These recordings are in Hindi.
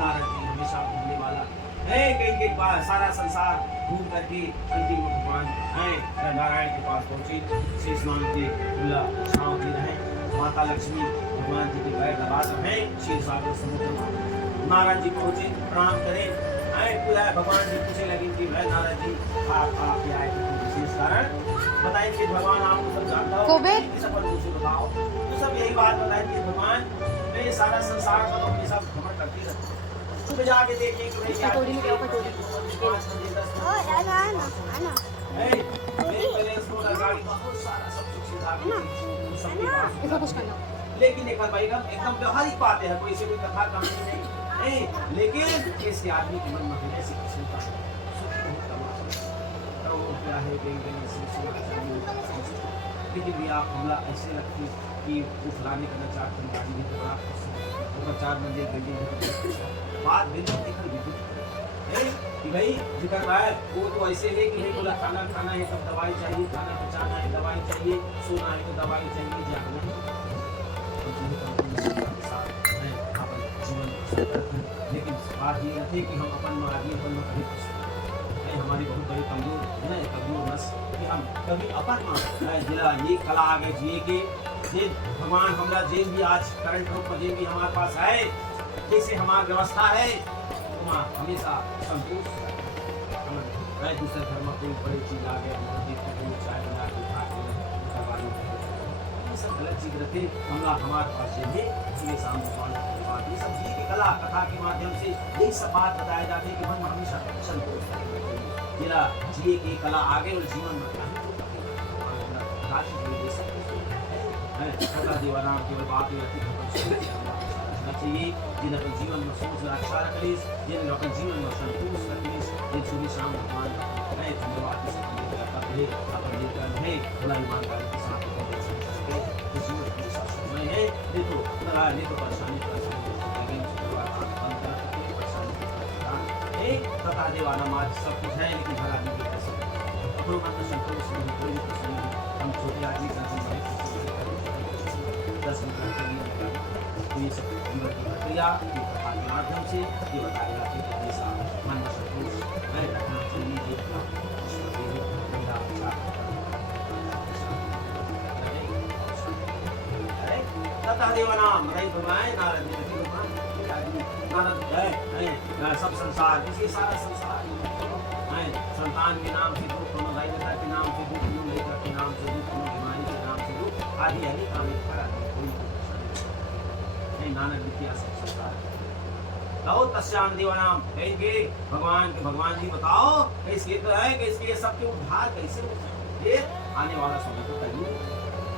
नारद जी हमेशा घूमने वाला है, कहीं कहीं बार सारा संसार घूम करके अंतिम में भगवान है नारायण के पास पहुंचे। शेष नाग के खुला छांव दे रहे हैं, माता लक्ष्मी भगवान जी के पैर दबा रहे हैं, क्षीर सागर समुद्र में नारायण जी पहुंचे, प्रणाम करें। भगवान जी पूछे लगे कि भाई नारद जी आप आए थे विशेष कारण बताएंगे, भगवान आपको सब जानता हो सफल मुझे बताओ। तो सब यही बात बताएंगे भगवान मैं सारा संसार पर हमेशा भ्रमण करती रहती हूँ, सुबह जाके देखिए कि भाई क्या लेकिन एक एकदम व्यवहारिक बातें है, कोई से कोई कथा कहानी नहीं, लेकिन इसके आदमी के मन में हृदय से किसी का क्या है लेकिन भी आप हमला ऐसे लगती कि वो फलाने करना चाहते हैं गाड़ी में बड़ा ऊपर 4 मंजिल बिल्डिंग बात बिल्कुल निकल गई कि भाई जिक्र रहा है वो तो ऐसे है कि भाई बोला खाना खाना है तब दवाई चाहिए, खाना बचाना है दवाई चाहिए, सोना है तो दवाई चाहिए, जागना लेकिन बात ये थी कि हम अपन आदमी अपन में कभी नहीं, हमारी बहुत बड़ी कमजोर है ना कमजोर नस कि हम कभी अपन जिला ये कला आगे जिए के जे भगवान हमारा जेल भी आज करंट रूप में जेल भी हमारे पास है, जैसे हमारी व्यवस्था है तो हमेशा संतोष दूसरे धर्म में कोई बड़ी चीज आ गया चाय बना के सब गलत चीज रहते हमला हमारे पास चाहिए, इसलिए सामने बात ये सब जी की कला कथा के माध्यम से यही सब बात बताया जाते हैं कि मन में हमेशा संतोष जिला जिए की कला आगे और जीवन में देवाराम केवल बात चाहिए जिन अपन जीवन में सोच रक्षा रखलीस, जिन अपन जीवन में संतोष रखलीस, जिन सुबह शाम भगवान है धन्यवाद अपन लेकर है बड़ा ईमानदारी के साथ जीवन है देखो परेशानी तथा देवाना मार्ग सब कुछ है, लेकिन हर आदमी के पैसे अपनों मन में संतोष नहीं, कोई भी प्रसन्न नहीं, हम छोटे आदमी का तो ये सब जीवन की प्रक्रिया की कथा के माध्यम से ये बताया कि हमेशा मन में संतोष है रखना चाहिए, तथा देवानाम रही भगवान नारद नारद सब संसार इसलिए सारा संसार है संतान के नाम से दुख, माता के नाम से दुख, लेखक के नाम से दुख, बीमारी के नाम से दुख आदि आदि काम कोई नहीं, नानक विद्या सब संसार लो तस्याम देवानाम कहेंगे भगवान जी बताओ कैसे तो है कैसे सबके उद्धार कैसे ये आने वाला समय तो कलयुग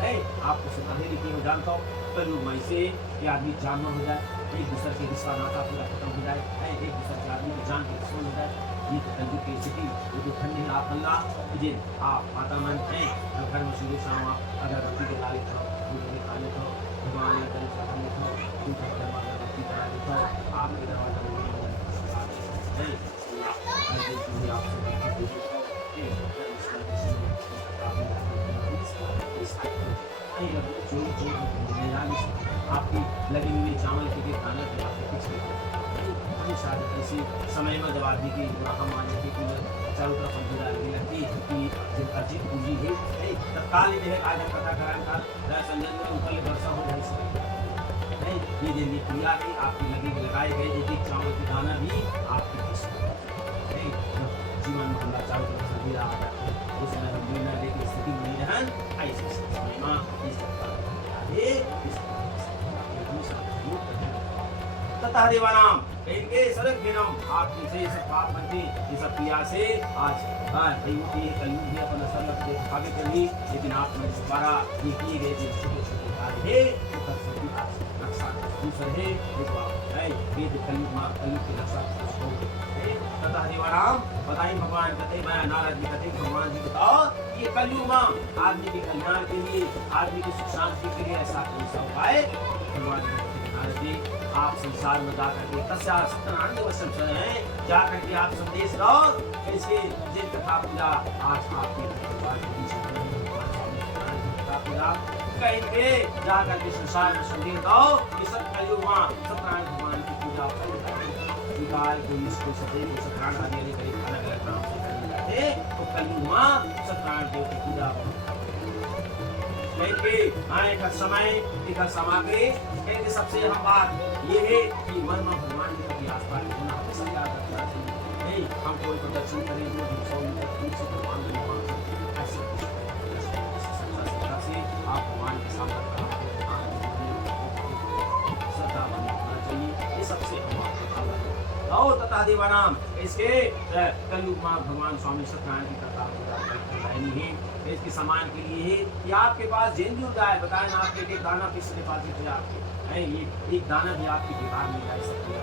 है, आपको सुना है लेकिन जानता हूँ कलयुग में से ये आदमी जानवर हो जाए, एक दूसरे के रिश्ता नाता पूरा खत्म हो जाए, एक दूसरे के आदमी की जान के दुश्मन हो जाए, ये कलयुग की स्थिति वो तो ठंडी आप अल्लाह मुझे आप माता मन है घर में सुबह शाम आप अगरबत्ती के लाले खाओ, दूध में खा लेते हो, भगवान का चढ़ा लेते हो, दूध का अगरबत्ती करा देते हो, आपके दरवाजा आपकी लगी हुई चावल के खाना के आपको कुछ हमेशा ऐसी समय में जब आदमी की हम आने की चारों तरफ अंधेरा लगने लगती है कि जिनका जीत पूंजी है तत्काल जो है आज हम कथा कराएं था संजय में ऊपर वर्षा हो जाए ये दिन ये क्रिया है आपकी लगी लगाए गए एक चावल की दाना भी आपकी जीवन में हमारा चारों तरफ अंधेरा आ जाता है उसमें हम निर्णय लेकर स्थिति में नहीं रहन ऐसे समय तथा देवानाम कहेंगे सड़क दिनम आपकी से सब पाप बनते ये सब क्रिया से आज कलयुग भी अपन असर लगते आगे चली, लेकिन आपने दोबारा ये किए गए जो छोटे छोटे कार्य है रक्षा दूसरे है ये कलयुग की रक्षा तथा देवानाम बताइए भगवान कहते मैं नारद जी कहते भगवान जी बताओ ये कलयुग में आदमी के कल्याण के लिए आदमी की सुख शांति के लिए ऐसा कौन सा उपाय भगवान जी नारद जी आप संसार में जाकर के तस्या सत्यनारायण वचन सुने हैं जाकर के आप संदेश दो कैसे जिन कथा पूजा आज आपके पूजा कहेंगे जाकर के संसार में संदेश दो ये सब कलयुग में सत्यनारायण भगवान की पूजा गाय कोई इसको सफेद सत्यनारायण आदि अलग अलग नाम से जाने जाते, तो कलयुग में सत्यनारायण देव की पूजा आने का समय एक सामग्री कहेंगे। सबसे अहम बात ये है कि मन में भगवान के प्रति आस्था होना हमेशा याद रखना चाहिए। नहीं हम कोई प्रदर्शन करें जो 100 मीटर दूर से भगवान के निर्माण ऐसे से आप भगवान के सामने श्रद्धा होना चाहिए। ये सबसे अहम तथा देवानाम इसके कलयुग में भगवान स्वामी सत्यनारायण की कथा रहनी है। इसके सामान के लिए है कि आपके पास जैन उदाय बताएं ना, आपके एक दाना पिछले पास आपके ये एक दाना भी आपकी बेकार नहीं जा सकती है।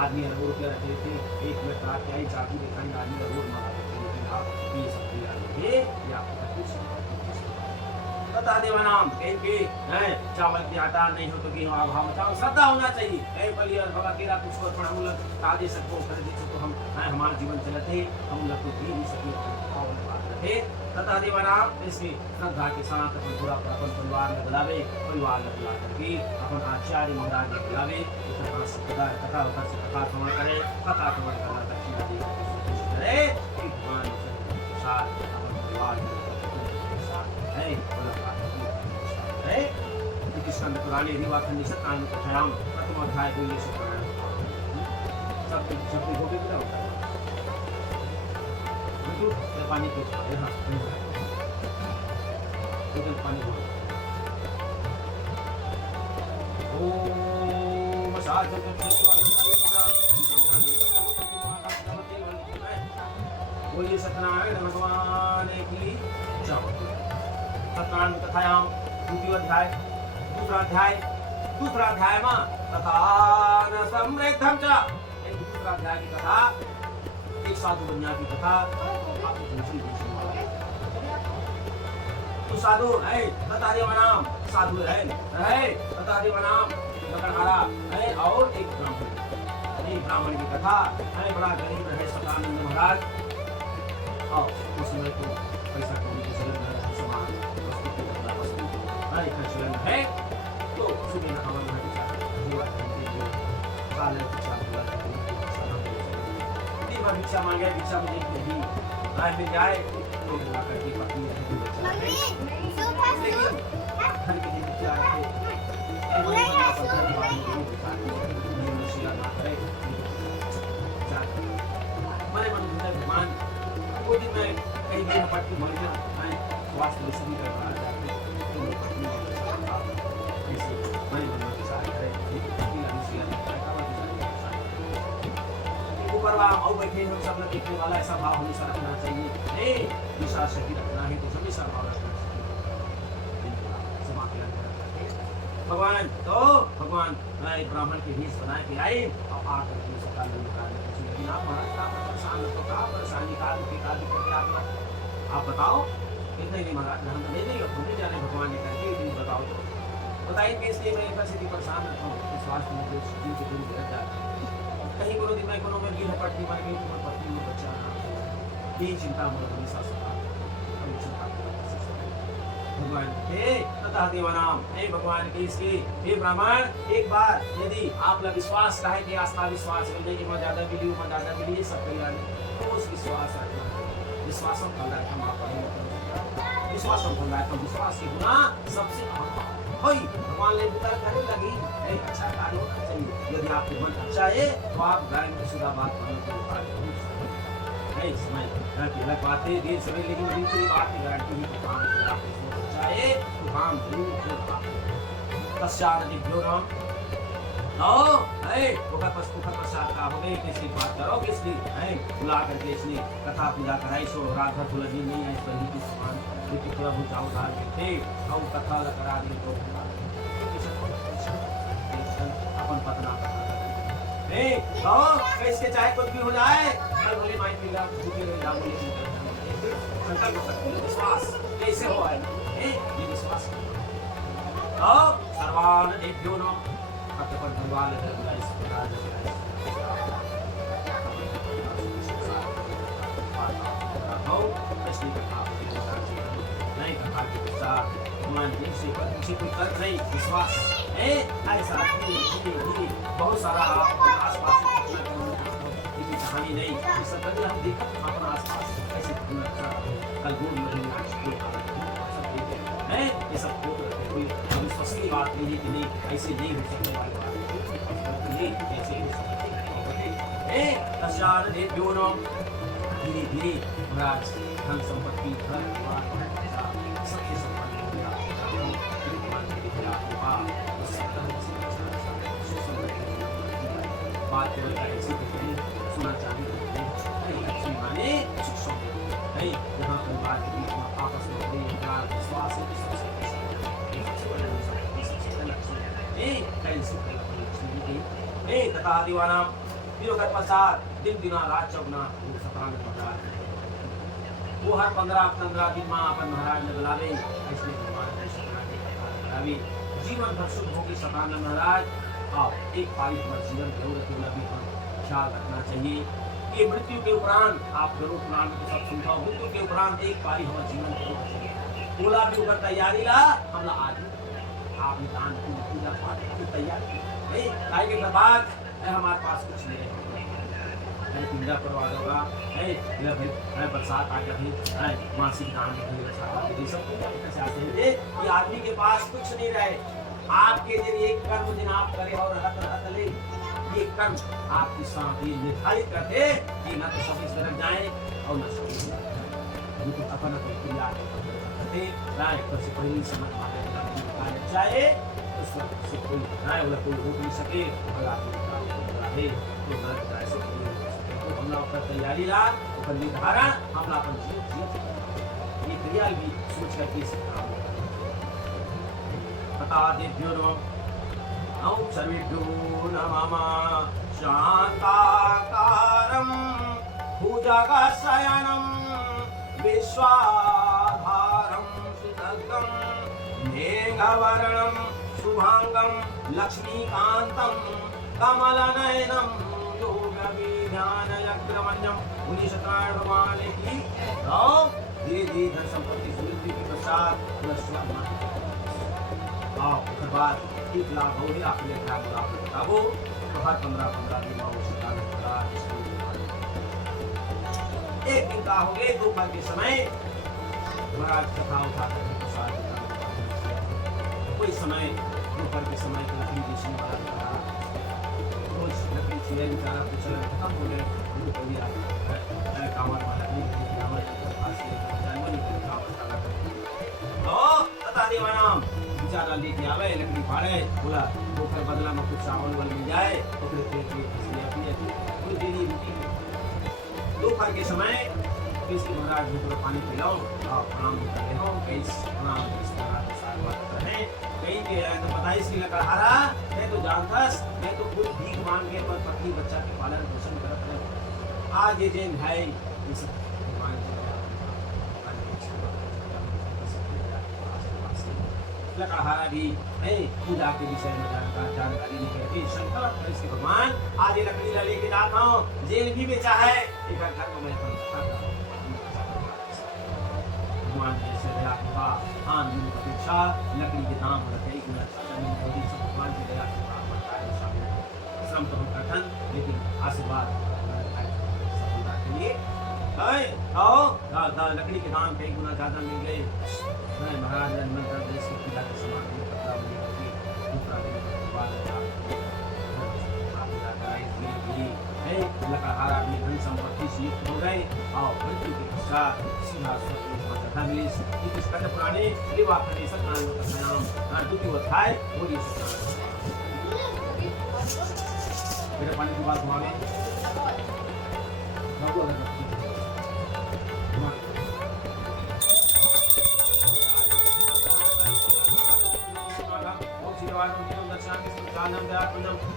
आदमी अरबों रुपया रखे थे, 1 मिनट रात क्या ही चाकू दिखाएंगे, आदमी अरबों मारा करते, लेकिन आप ये सकती है आपका कुछ तथा देवानाम कहेंगे चावल की आटा नहीं हो तो गेहूं अभाव चावल श्रद्धा होना चाहिए। बलिया भगा केरा कुछ को थोड़ा मूलक ताजे सबको कर दे तो हम हमारा जीवन चलते हम लोग को भी नहीं सके तथा देवानाम इसमें श्रद्धा के साथ अपन पूरा अपन परिवार में बुलावे, परिवार में बुला करके अपन आचार्य महाराज ने बुलावे, कथा श्रवण करे, कथा श्रवण करना दक्षिणा दे करे, भगवान साथ अपन परिवार है कृष्ण पुराने रिवाखंड सत्यान कथायाम प्रथम अध्याय को ये सब सब हो गया क्या होता है पानी के यहाँ पानी ओम बोलिए सत्यनारायण भगवान की जय। सत्यनारायण कथायाम दूसरा अध्याय में कथा न समृद्धम च दूसरा अध्याय की कथा एक साधु बन्या की कथा तो साधु है तथा देवानाम साधु है तथा देवानाम पकड़हारा है और एक ब्राह्मण की कथा है। बड़ा गरीब रहे सदानंद महाराज और उस समय तो पैसा कौड़ी के चलन समान चलन है तो सुबह हवन भिक्षा मांगे, भिक्षा मुझे नहीं मिल जाए तो बुला करके पत्नी घर के दिन भिक्षा हमारे मन में भगवान कोई दिन में कहीं भी पट्टी मर जाए स्वास्थ्य सही कर रहा है बैठे हम सब देखने वाला ऐसा भाव हमेशा रखना चाहिए। विश्वास शक्ति रखना है तो हमेशा भाव रखना चाहिए। भगवान तो भगवान ब्राह्मण के भेष बना के आए और आकर के सका लेकिन आप महाराज का परेशान तो का परेशानी काल करके आप बताओ इतने नहीं महाराज हम ले नहीं घूमने जा रहे भगवान ने करके दिन बताओ तो बताइए कि इसलिए मैं एक से परेशान रहता हूँ स्वास्थ्य में दिन से दिन गिर जाता है कहीं कोनो दिन में कोनो में गिर पट्टी मार गई तो पत्नी में बच्चा ये चिंता मुझे हमेशा सता भगवान हे तथा देवानाम हे भगवान के इसके हे ब्राह्मण एक बार यदि आप लोग विश्वास कहे कि आस्था विश्वास मिले कि मैं ज्यादा मिली सब कल्याण तो उस विश्वास रखना विश्वासों का हम आप विश्वासों का विश्वास की गुना सबसे भगवान ने पुकार करने लगी अच्छा कार्य होना चाहिए। यदि आपके मन अच्छा है तो आप गाय में सुधा बात करने को समय अलग बात है देर समय लेकिन दूसरी बात की गारंटी है कि काम अच्छा है तो काम जरूर पश्चात प्रसाद का हो गए किसकी बात करो किसकी बुला करके इसने कथा पूजा कराई सो राधा तुलसी नहीं है सही की समान लेकिन प्रभु जाओ धार थे और कथा करा दी तो अपन पतना कैसे चाहे कुछ भी हो जाए भले माइंड मिला विश्वास कैसे हो ये विश्वास सर्वान देव्यो नो कथपर भगवान विश्वास ऐसा बहुत सारा आसपास ही नहीं। ये सब कभी हम देखा अपना आसपास कैसे कल गोल महीने हैं, ये सब हो रहे कोई विश्वसनीय बात नहीं है कि नहीं ऐसे नहीं हो सकने वाली बात नहीं, ऐसे हो सकते हैं। तस्यार देव्यो नो धीरे धीरे महाराज धन संपत्ति घर परिवार सबके संपत्ति हो गया, बात केवल ऐसी सुना चाहिए अच्छी माने शिक्षण नहीं, यहाँ परिवार के बीच में आपस में प्रेम प्यार विश्वास है, तथा दीवाना पश्चात दिन दिना रात चौगुना वो हर 15 दिन में अपन महाराज ने बुलावे, ऐसे भगवान जीवन भर शुभ होगी सतानंद महाराज। आओ एक पारी हमारे जीवन जरूरत भी हम ख्याल रखना चाहिए कि मृत्यु के उपरांत आप जरूर पुराण में सब सुनता हो, मृत्यु के उपरांत एक पारी हमारे जीवन जरूर बोला भी ऊपर तैयारी ला हमला आज आपने दान की पूजा पाठ की तैयारी नहीं आए के बाद हमारे पास कुछ नहीं है, पूजा करवा दोगा बरसात आ गई मासिक दान सब कैसे आते हैं कि आदमी के पास कुछ नहीं रहे। आपके जरिए एक कर्म दिन आप करे और ले ये कर्म आपकी साथी निर्धारित करते कि न तो सब तरफ जाए और न सब अपन क्रिया करते सबसे पहले समझ चाहे उस वक्त से कोई वाला कोई रोक नहीं सके और आपको हमला पर तैयारी ला पर निर्धारण हमला पर ये क्रिया भी सोच करके सीखा पता देभ्यो नमः औ सर्वेभ्यो नमः शांताकारं भुजगशयनं विश्वाधारं सुदग्गं मेघवर्णं शुभांगं लक्ष्मीकान्तं कमलनयनं योगविज्ञानयग्रमण्यं उन्हीं सत्यनारायण भगवान की धीरे धीरे धन संपत्ति समृद्धि के पश्चात उसके बाद ठीक लाभ हो गया अपने लाभ बताओ तो हर 15 दिन एक दिन का हो गए दोपहर के समय महाराज कथा उठा कोई समय दोपहर के समय लकड़ी बेचने वाला रोज लकड़ी छीले बेचारा कुछ खत्म हो गए कांवड़ वाला बेचारा लेके आवे लकड़ी फाड़े बोला दोपहर बदला में कुछ चावल वाल मिल जाए तो फिर कुछ देरी रोटी दोपहर के समय किसी महाराज को पानी पिलाओ और प्रणाम करते हो कई प्रणाम इस तरह है कई के तो पता है इसकी लकड़हारा मैं तो जानतास मैं तो खुद भीख मांग के पर पत्नी बच्चा के पालन पोषण करत है आज ये जैन भाई ये सब लकड़हारा भी है पूजा के विषय में जानकारी नहीं है शंकर इसके भगवान आज ये लकड़ी लेके जाता हूँ जेल भी बेचा है एक घर को मैं भगवान जैसे दया कृपा आन दिन की अपेक्षा लकड़ी के दाम बढ़ते एक गुना जमीन होगी सब भगवान की दया कृपा श्रम तो हम कठिन लेकिन आशीर्वाद सफलता के लिए आओ लकड़ी के दाम कई गुना ज्यादा मिल गए महाराज देश की पूजा के समान लकड़हारा भी धन संपत्ति से युक्त हो गए और मृत्यु के पश्चात सीधा कथा मिली इस कथा पुराने सेवा करने सत्यनारायण का नाम द्वितीय अध्याय बोलिए सत्यनारायण मेरे पानी की बात मांगे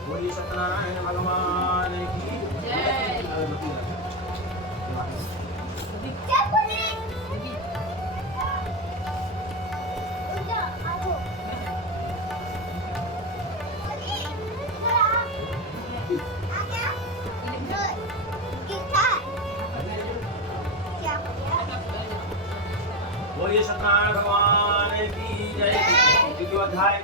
बोलिए सत्यनारायण भगवान की बोलिए सत्यनारायण भगवान की जय। द्वितीय अध्याय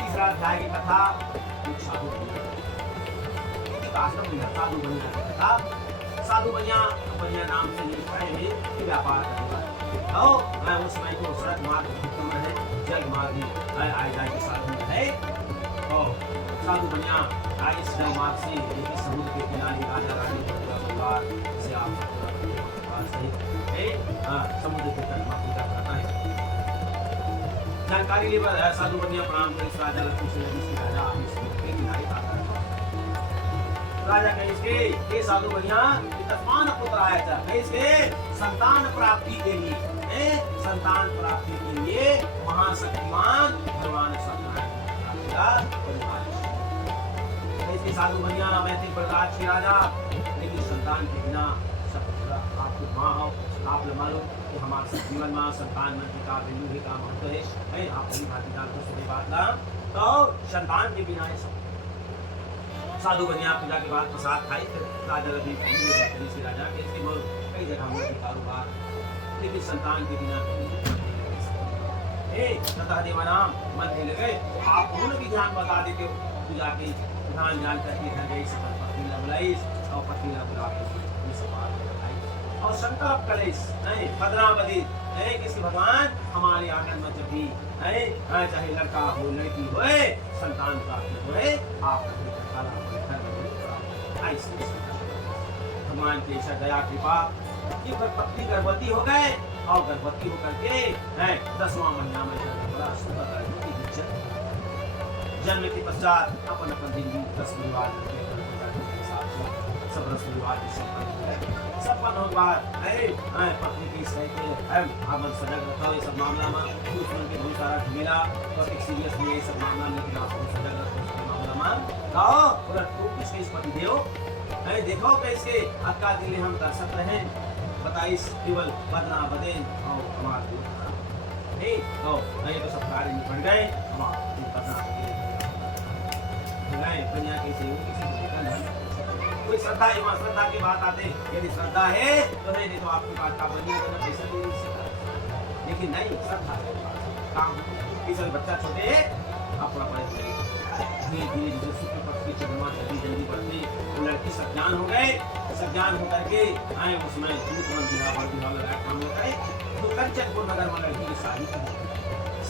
तीसरा अध्याय की कथा एक साधु आश्रम में साधु बनिया रहता था। साधु बनिया बनिया नाम से ये खड़े हुए कि व्यापार करने वाले आओ मैं उस समय को सड़क मार्ग उत्तम है, जल मार्ग ही आए जाए के साधु है। और साधु बनिया इस जल मार्ग से एक समुद्र के किनारे राजा रानी परिवार से आप समुद्र के तट में पूजा करता है। जानकारी ले साधु बनिया प्रणाम कर इस राजा लक्ष्मी से इसकी राजा आप इस समुद्र के किनारे आता है। राजा कहे इसके ये साधु बनिया तस्मान पुत्र आया था, कहे इसके संतान प्राप्ति के लिए संतान प्राप्ति के लिए महाशक्तिमान भगवान सत्यनारायण इसके साधु बनिया वैसे प्रकाश के राजा, लेकिन संतान के बिना सब आपको माँ हो आप मालूम कि हमारे जीवन में संतान मन का बिंदु ही का महत्व है। आप अपनी भाती जानते सुबह बात ना तो संतान के बिना सब साधु बनिया पूजा के बाद प्रसाद खाई फिर राजा लगी से राजा के इसके बोल कई जगह मोदी कारोबार, लेकिन संतान के बिना तथा देवानाम मन नहीं लगे। आप उन्हें भी ध्यान बता देते हो पूजा के प्रधान जान करके घर गई सफल पत्नी लबलाई और पत्नी लबला और संकल्प कलेश नहीं भद्रावती किसी भगवान हमारे आंगन में जब भी चाहे लड़का हो लड़की हो संतान प्राप्त हो आप भगवान की ऐसा दया कृपा कि पत्नी गर्भवती हो गए और गर्भवती होकर के 10वां महीना में बड़ा सुंदर जन्म के पश्चात अपन अपन जिंदगी 10 परिवार सब रस परिवार संपन्न हो बाद पत्नी की आमन सजग रखो ये सब मामला में दुश्मन के बहुत सारा मिला और एक सीरियस में ये सब मामला लेकिन आप सजग रखो मामला में गाओ उलट तो किसके पति देव देखो कैसे अक्का दिल हम कर सकते हैं 22 केवल बदना बदेन और हमारे तो ये तो सब कार्य में पड़ गए हम बदना गए कन्या के सेवक किसी कोई श्रद्धा श्रद्धा की बात आते यदि श्रद्धा है तो नहीं तो आपकी बात का बनिया तो पैसा दे नहीं सकता, लेकिन नहीं श्रद्धा काम किसी बच्चा छोटे अपना पढ़े धीरे धीरे जैसे शुक्ल पक्ष की चंद्रमा जल्दी बढ़ती वो लड़की सज्ञान हो गए, सज्ञान होकर के आए उसमें दूध मन विवाह लगाए काम होता है तो कंचनपुर नगर में लड़की की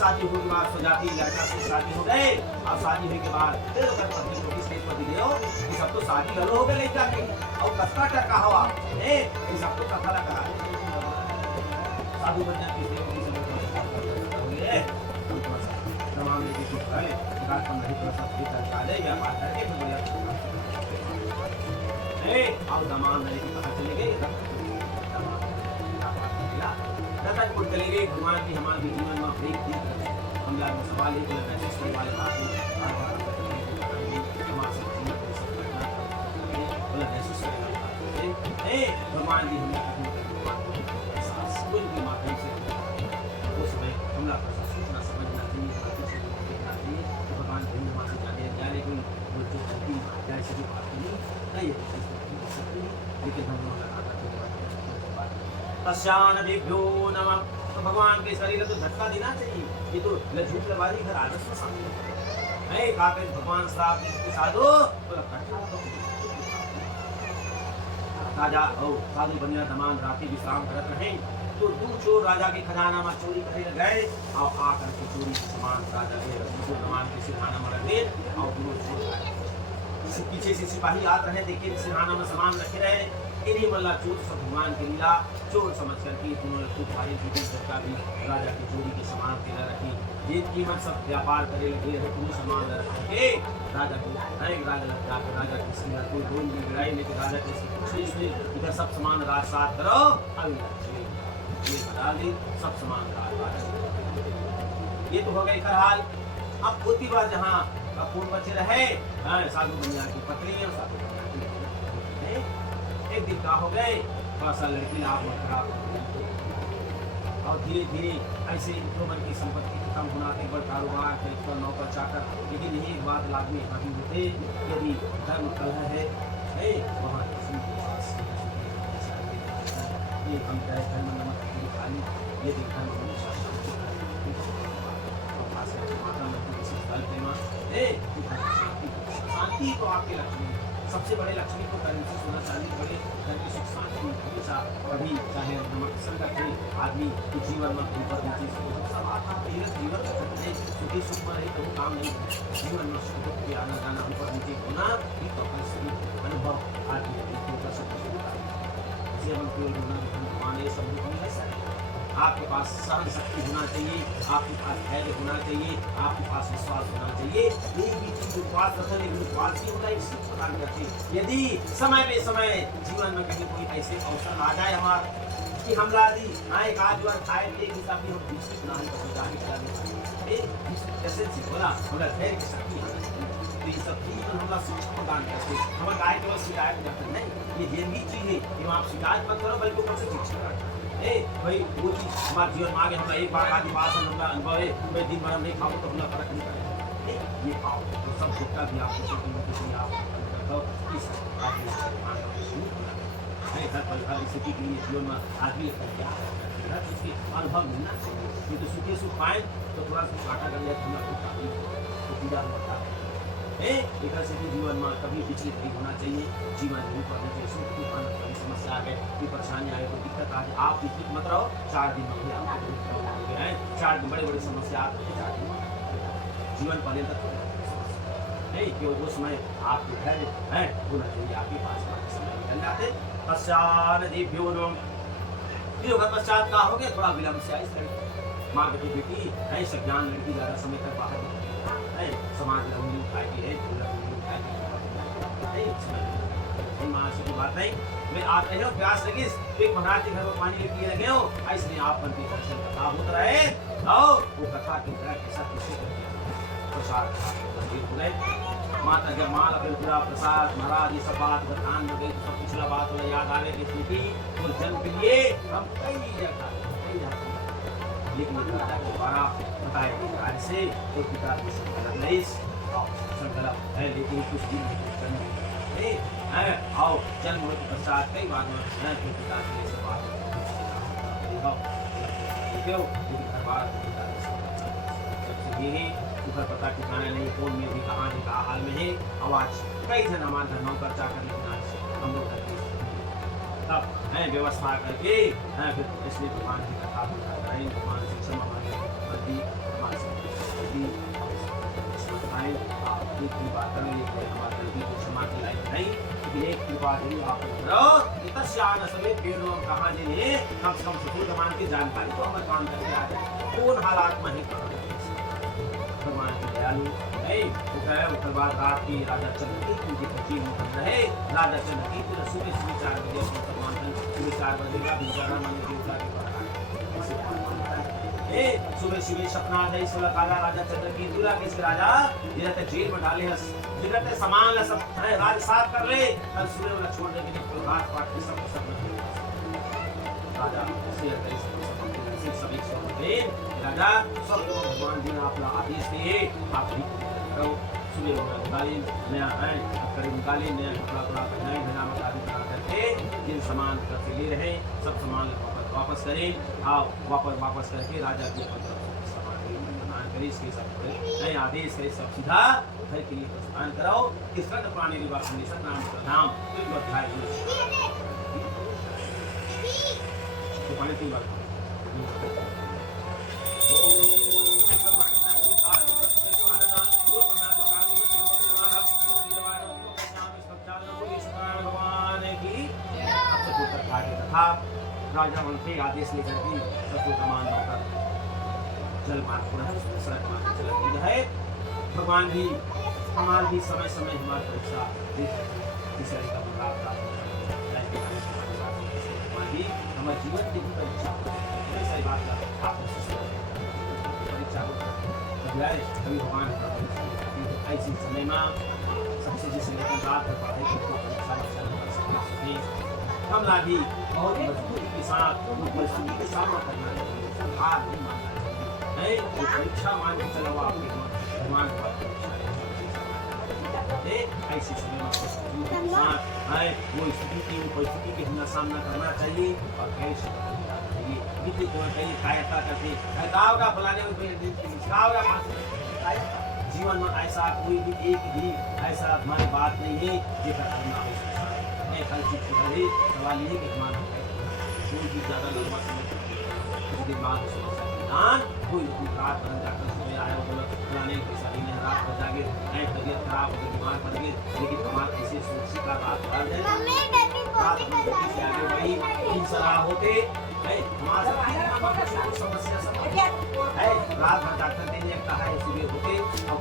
शादी होने के बाद स्वजाति लड़का से शादी हो गए और शादी होने के बाद फिर पत्नी को किसके पति दे ये सब तो शादी गलो हो गए लड़का के और कसका टका हवा ये सब तो कथा लगा साधु बनिया की तमाम लेके चुप रहे रात 15 सब ठीक कर ले व्यापार करके फिर बोलिया और दामान नहीं कहा चले गए रतनपुर चले गए भगवान की हमारे जीवन में ब्रेक थी हम यार सवाल एक महसूस करने वाले बात भगवान जी स्कूल के माध्यम से उस समय हमला सूचना समझना चाहिए भगवान की हिंदू से जाने कोई जो जैसे जो बात नहीं लेकिन हम तस्यानदिभ्यो नमः। तो भगवान के शरीर को धक्का देना चाहिए, ये तो झूठ लबाजी घर आदर्श में शामिल है काकर भगवान साहब के साधु राजा हो साधु बनिया दमान रात्रि विश्राम करत रहे तो दो चोर राजा के खजाना में चोरी करे गए और आकर के चोरी के सामान राजा के दमान के सिरहाना में रख दिए और दोनों चोर पीछे से सिपाही आते रहे देखिए सिरहाना में सामान रखे रहे इन्हीं मल्ला चोर सब भगवान की लीला चोर समझ करके उन्होंने खूब भारी चीजें सरकार भी राजा की चोरी के सामान के न रखी ये कीमत सब व्यापार करे लगे रहे पूरे सामान रखे राजा को राजा की सीधा कोई बोल नहीं गिराई लेकिन राजा के इधर सब सामान राज साथ करो अभी ये बता दी सब सामान राज ये तो हो गई कर हाल। अब होती बात जहाँ पूर्ण बचे रहे साधु बनिया की पत्नी और साधु एक दिन का हो गए थोड़ा सा लड़की लाभ खराब और धीरे धीरे ऐसे मन की संपत्ति खत्म होना बड़ कारोबार तो नौकर चाकर लेकिन यही एक बात लागू हावी होते यदि धर्म कलह है वहाँ ये हम चाहे धर्म नमक खाली यदि धर्म शांति तो आपके लक्ष्मी सबसे बड़े लक्ष्मी को करेंसी सोना चांदी बड़े घर की सुख शांति हमेशा कभी चाहे नमक संकट है आदमी के जीवन में ऊपर नीचे सब आता है जीवन सुखी सुख में रही तो वो काम नहीं है जीवन में सुख दुख के आना जाना ऊपर नीचे होना ये तो परिस्थिति अनुभव आदमी को कर सकता है जीवन केवल भगवान ये सब नहीं ऐसा है आपके पास सहन शक्ति होना चाहिए, आपके पास धैर्य होना चाहिए, आपके पास विश्वास होना चाहिए। एक भी चीज उपवास रखो लेकिन उपवास भी होता है इसी प्रकार करके यदि समय पे समय जीवन में कहीं कोई ऐसे अवसर आ जाए हमारा कि हम लादी हाँ एक आध बार खाए थे हिसाब भी हम विकसित ना कैसे बोला हमारा धैर्य की शक्ति तो ये सब चीज हमारा शिक्षा प्रदान करते हमारा गाय केवल शिकायत करते नहीं ये भी चीज है कि आप शिकायत मत करो बल्कि ऊपर से शिक्षा करते भाई वो चीज हमारे जीवन में आगे हम एक बार आदि बात हमारा अनुभव है मैं दिन भर हम नहीं खाओ तो हमारा फर्क नहीं पड़ेगा ये खाओ तो सब शिक्षा भी आपको घर परिवार स्थिति के लिए जीवन में आदमी उसके अनुभव मिलना चाहिए तो सुखे सुख पाए तो थोड़ा सा काटा कर जाए तो पूजा होता है एक से भी जीवन में कभी विचलित नहीं होना चाहिए जीवन में ऊपर नीचे सुख दुख आनंद कभी समस्या आ गए कोई परेशानी आए कोई दिक्कत आ जाए आप विचलित मत रहो 4 दिन में आपको हैं 4 दिन बड़े बड़े समस्या आते हैं 4 दिन जीवन पहले तक नहीं कि वो समय आपको धैर्य है होना चाहिए आपके पास समय निकल जाते पश्चात दिव्यो पश्चात का हो गया थोड़ा विलंब से इस तरह माँ बेटी बेटी ऐसा ज्ञान लड़की ज़्यादा समय तक बाहर समाज में उंगली उठाएगी है माँ से कोई बात नहीं मैं आते हो प्यास लगी एक महाराज के घर में पानी लेके लगे हो इसलिए आप मन की दर्शन कथा होता रहे आओ वो कथा की तरह कैसा किसी प्रसाद हो गए माता जब माल अपने पूरा प्रसाद महाराज ये सब बात कान में गई सब पिछला बात हो याद आने की स्थिति और जन्म के लिए हम कई जगह लेकिन राजा के द्वारा बताए गए कार्य से तो पिता की संकल्प है लेकिन कुछ दिन है आओ जन्म होने के पश्चात कई बात में पिता की सब बात क्यों हर बार यही ऊपर पता ठिकाना नहीं कौन में भी कहाँ है कहाँ हाल में है आवाज कई जन हमारे धर्मों पर जाकर लेकिन हम लोग तब है व्यवस्था करके फिर इसलिए भगवान की कथा भगवान से क्षमा मांगे कृपा करें हमारे को क्षमा की लायक नहीं लेकिन एक कृपा जरूर आप करो समय पेड़ों कहाँ जिन्हें कम से कम सपूत मान की जानकारी तो हमें काम करके आ जाए कौन हालात में है भगवान की दयालु नहीं उसके बाद रात की राजा चंद्रकीत उनकी पति मुखर रहे राजा चंद्रकीत सुबह 4 बजे भगवान सुबह 4 बजे का विचार माने देवता के सुबह सपना दई सोलह काला राजा चंद्रकीत दूरा के राजा जिरते जेल में डाले हस जिरते सामान सब राज साफ कर ले कल सूर्य वाला छोड़ दे के रात पाट के सब राजा शेयर करे सब एक सब राजा सब भगवान जी ने अपना आदेश दिए आप भी करो सुबह निकालिए नया है करीब निकालिए नया कपड़ा कपड़ा नए हजामत आदि बना करके जिन सामान करके ले रहे सब सामान वापस करें आओ वापस करके राजा के सामान करें इसके सब नए आदेश है सब सीधा घर के लिए प्रस्थान कराओ किसका पुराने विवाह कंडीशन नाम प्रधान पानी की बात राजा वंशी आदेश लेकर के सबको कमान होकर जल मार्ग पुनः सड़क मार्ग चलती है भगवान भी हमारे भी समय समय हमारी परीक्षा तीसरे का भगवान भी हमारे जीवन की भी परीक्षा सही बात का परीक्षा कभी भगवान ऐसी समय में सबसे जिसे लेकर रात में पढ़ाई करके हम भी बहुत मजबूती के साथ परिस्थिति का सामना करना चाहिए हार नहीं मानना चाहिए वो परीक्षा मान के चलो आपके भगवान ऐसे समय है वो स्थिति वो परिस्थिति के हमें सामना करना चाहिए और कैसे चाहिए कायरता करके का फलाने जीवन में ऐसा कोई भी एक भी ऐसा हमारी बात नहीं है जो करना हो सकता है। मैं हर चीज की है सवाल ये कि हमारा कोई भी ज़्यादा लंबा समय उसके बाद कोई रात बन जाकर सुबह आया बोला फलाने की शादी में रात बजा के तबीयत खराब हो गई बीमार पड़ गए, लेकिन हमारे ऐसे सोची का रात बढ़ जाए रात से आगे वही इन सलाह होते है हमारा समस्या सब है रात भर डॉक्टर ने कहा है सुबह होते अब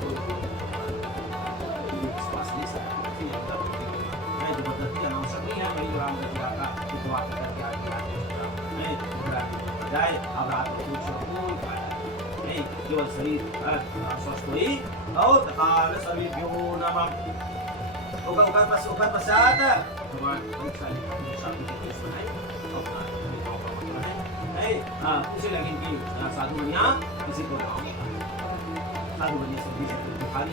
विश्वास नहीं सकते मैं जबरदस्ती अनावश्यक नहीं है वही राम का दुआ करके आगे मैं जाए अब रात को कुछ कोई फायदा नहीं, केवल शरीर स्वस्थ हुई और तकाल शरीर जो नमः ऊपर पश्चात भगवान पूछे लगे कि साधु बनिया किसी को साधु बनिया से बुखारी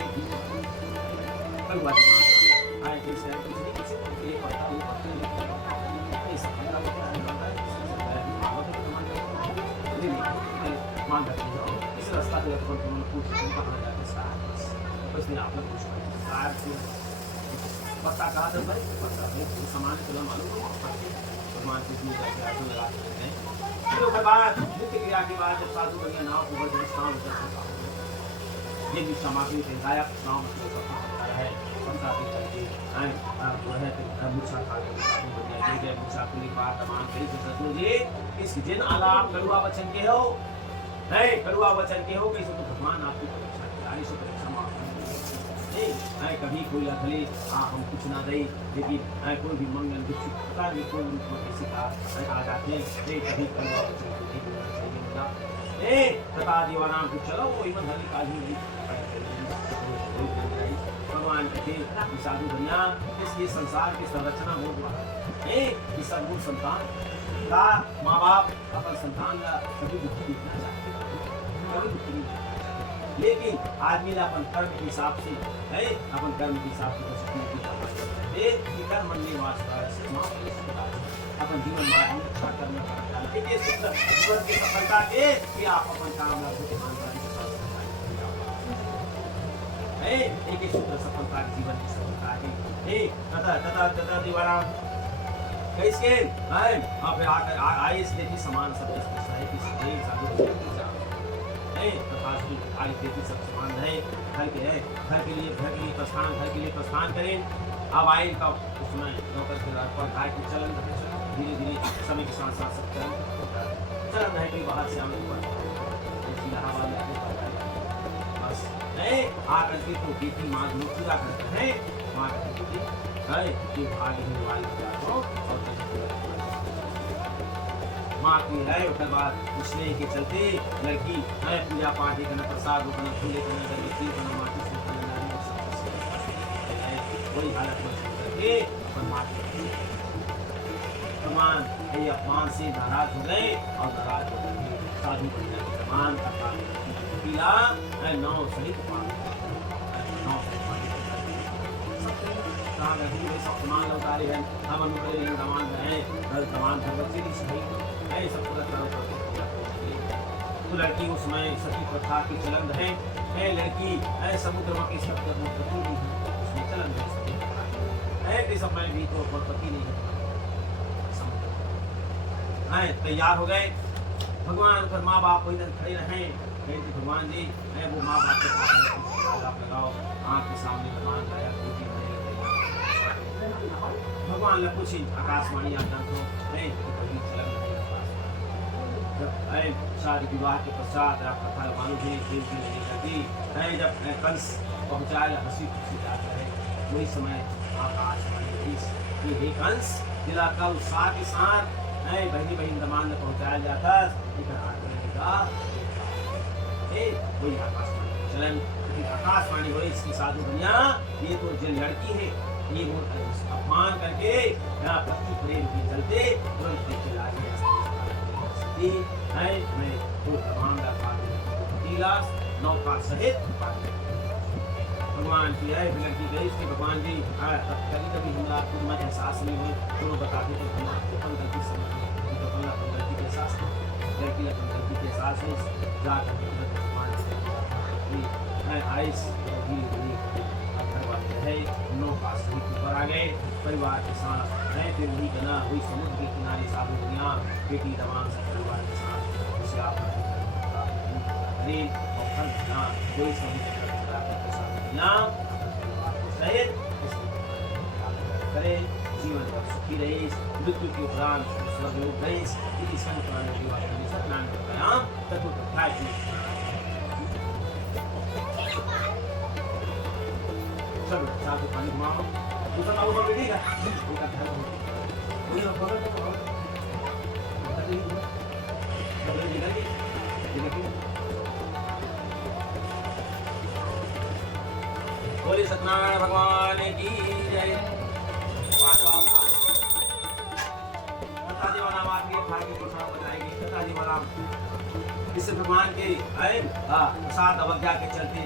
मान रखते जाओ इस रास्ता के लक्ष्मण को पूछ कहाँ जाके उसने आपने पूछा पत्ता कहा था भाई पत्ता सामान चलो मालूम हो भगवान के लिए जाके आसन लगा सकते हैं। फिर उसके बाद मुख्य क्रिया के बाद जब साधु बनिया नाव को बढ़ स्नान ये भी समाधि से गायक नाव है पत्ता भी करके वो है मूर्छा खा के साधु बनिया गिर गए मूर्छा खुली बात तमाम कई सदस्यों जी इस जिन आलाप कड़वा वचन के हो नहीं कड़वा वचन के हो कि तो भगवान आपकी परीक्षा कराने से परीक्षा माफ नहीं कभी कोई भले हम कुछ ना दे लेकिन कोई भी मंगल दुख पता नहीं कोई रूप में किसी का आ जाते हैं कभी कड़वा वचन नहीं बोलना चाहिए मुझे तथा दीवानाम को चलो वो इवन हली काली नहीं भगवान कहते साधु बनिया इसलिए संसार की संरचना हो गया सब मूल संतान का माँ बाप अपन संतान का कभी दुखी देखना चाहते कभी दुखी नहीं देखना चाहते, लेकिन आदमी ने अपन कर्म के हिसाब से है अपन कर्म के हिसाब से कर्म में वास्ता अपन जीवन में अच्छा कर्म जीवन की सफलता के कि आप अपन काम ईमानदारी के साथ एक ही सूत्र सफलता जीवन की सफलता है तथा दीवारा कैसे आप आए इसलिए भी समान सब सब समान रहे घर के लिए प्रस्थान करें। अब आए का उसमें नौकर के गाय के चलन धीरे धीरे समय के साथ साथ सब चलन रहे कि बाहर से आने बस आकर के तो बेटी माँ लोग पूरा करते हैं माँ कहती है कि भाग वाली माँ की है उसके बाद उसने के चलते लड़की है पूजा पाठ करना प्रसाद करना फूले करना गर्भवती करना माटी से वही हालत में करके अपन माँ भगवान ये अपमान से नाराज हो गए और नाराज हो गए साधु बनने के समान करता पीला है नौ सहित समान लौटारे हैं हम अनुकूल दमान हैं दमान भगवती की सही है सब पूरा तो लड़की उसमें सती प्रथा की चलन है लड़की है समुद्र में की सब पति नहीं है उसमें चलन है कि समय भी तो पति नहीं है तैयार हो गए भगवान पर माँ बाप कोई दिन खड़े रहे भगवान जी है वो माँ बाप के पास लगाओ आँख के सामने भगवान लाया भगवान ने पूछी आकाशवाणी आप जानते हो नहीं जब शादी विवाह के पश्चात कथा मालूम है देव की नहीं जाती जब कंस पहुँचाया हंसी खुशी जाता है वही समय आकाशवाणी कि हे कंस जिला का उत्साह के साथ बहनी बहन दमान में पहुँचाया जाता वही आकाशवाणी चलन आकाशवाणी हो इसकी साधु दुनिया ये तो जो लड़की है ये वो अपमान करके यहाँ पति प्रेम के चलते तुरंत है मैं तो तमाम नौका सहित भगवान की है लड़की गई इसके भगवान जी कभी कभी हम आपको मैं एहसास नहीं हुए दोनों बताते थे हम आपको अपन गलती समझ अपन गलती के एहसास लड़की अपन गलती के एहसास है जाकर भगवान आइस गए परिवार के साथ। मैं फिर वही गना वही समुद्र के किनारे साबुनिया बेटी तमाम सब परिवार के साथ उसे आप अरे और कल ना कोई समुद्र के साबुनिया सहित करे जीवन भर सुखी रहे, मृत्यु के उपरांत स्वर्गलोक गए। इसी संग पुराण की बात करने सत्यनारायण का प्रणाम तत्व प्रकाश में चलो चार को पानी घुमाओ दूसरा ना ऊपर बैठेगा उनका ध्यान रखो वही लोग खबर तो खबर निकल गई बोले सत्यनारायण भगवान की जय। कथा वाला बात ये भाग्य को थोड़ा बताएंगे। कथा वाला इस भगवान के प्रसाद अवज्ञा के चलते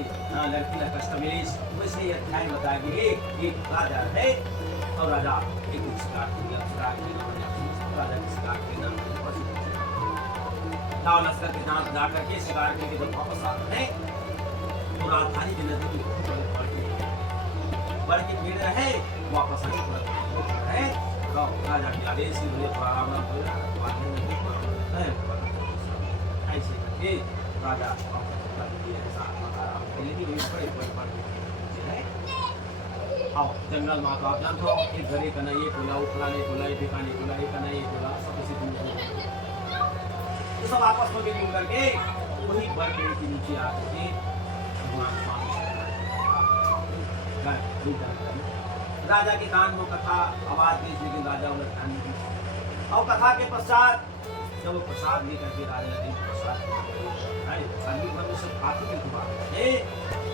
लड़की का कष्ट मिली। वैसे ये अध्याय बताएंगे एक राजा है और राजा एक शिकार राजा के शिकार के नाम लाव लश्कर के नाम जा करके शिकार करके जब वापस आते हैं तो राजधानी की नदी बढ़ के भीड़ रहे वापस आए राजा के आदेश से बोले ऐसे करके राजा आओ जंगल माँ तो आप जानते हो एक घरे का नहीं बोला फलाने बोला ठिकाने बोला एक नहीं बोला सब किसी तो सब आपस में मिल करके वही बड़ पेड़ के नीचे आके भगवान राजा के कान में कथा आवाज दी लेकिन राजा उन्हें ध्यान नहीं दिया। और कथा के पश्चात जब वो प्रसाद लेकर के राजा ने प्रसाद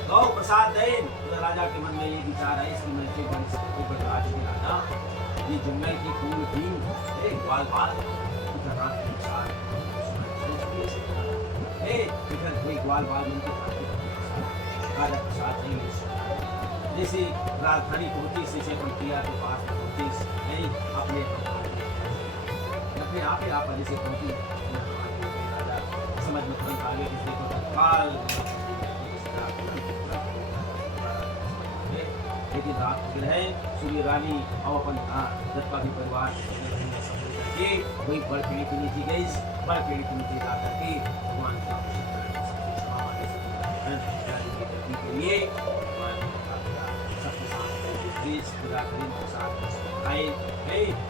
गौ प्रसाद दे तो राजा के मन में ये विचार है इसकी मैं राज के राजा ये जंगल की फूल भी ग्वाल बाल ग्वाल बाल राजा प्रसाद नहीं जैसे राजधानी पहुंची से प्रक्रिया के पास पहुंची नहीं अपने आप ही आप जैसे पहुंची समझ में तुरंत आ गए किसी को तत्काल लेकिन रात हो गए सूर्य रानी और अपन दत्ता भी परिवार के वही बड़ पेड़ के नीचे गई बड़ पेड़ के नीचे जा करके भगवान के लिए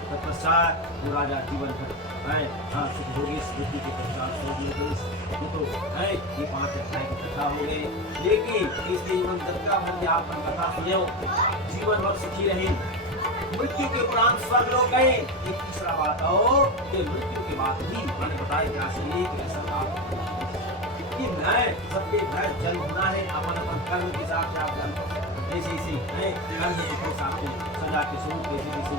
तत्पश्चात जो राजा जीवन भर सुख भोगी स्मृति के पश्चात तो ये 5 अध्याय की कथा हो गई। लेकिन इस जीवन दत्ता भर की आप कथा सुनो जीवन भर सुखी रहे मृत्यु के उपरांत स्वर्ग लोग गए। एक तीसरा बात हो कि मृत्यु के बाद भी मैंने बताया क्या सही कि ऐसा कि मैं सबके घर जन्म होना है अपन अपन कर्म के हिसाब से आप जन्म जैसे कर्म के हिसाब से सजा के स्वरूप जैसे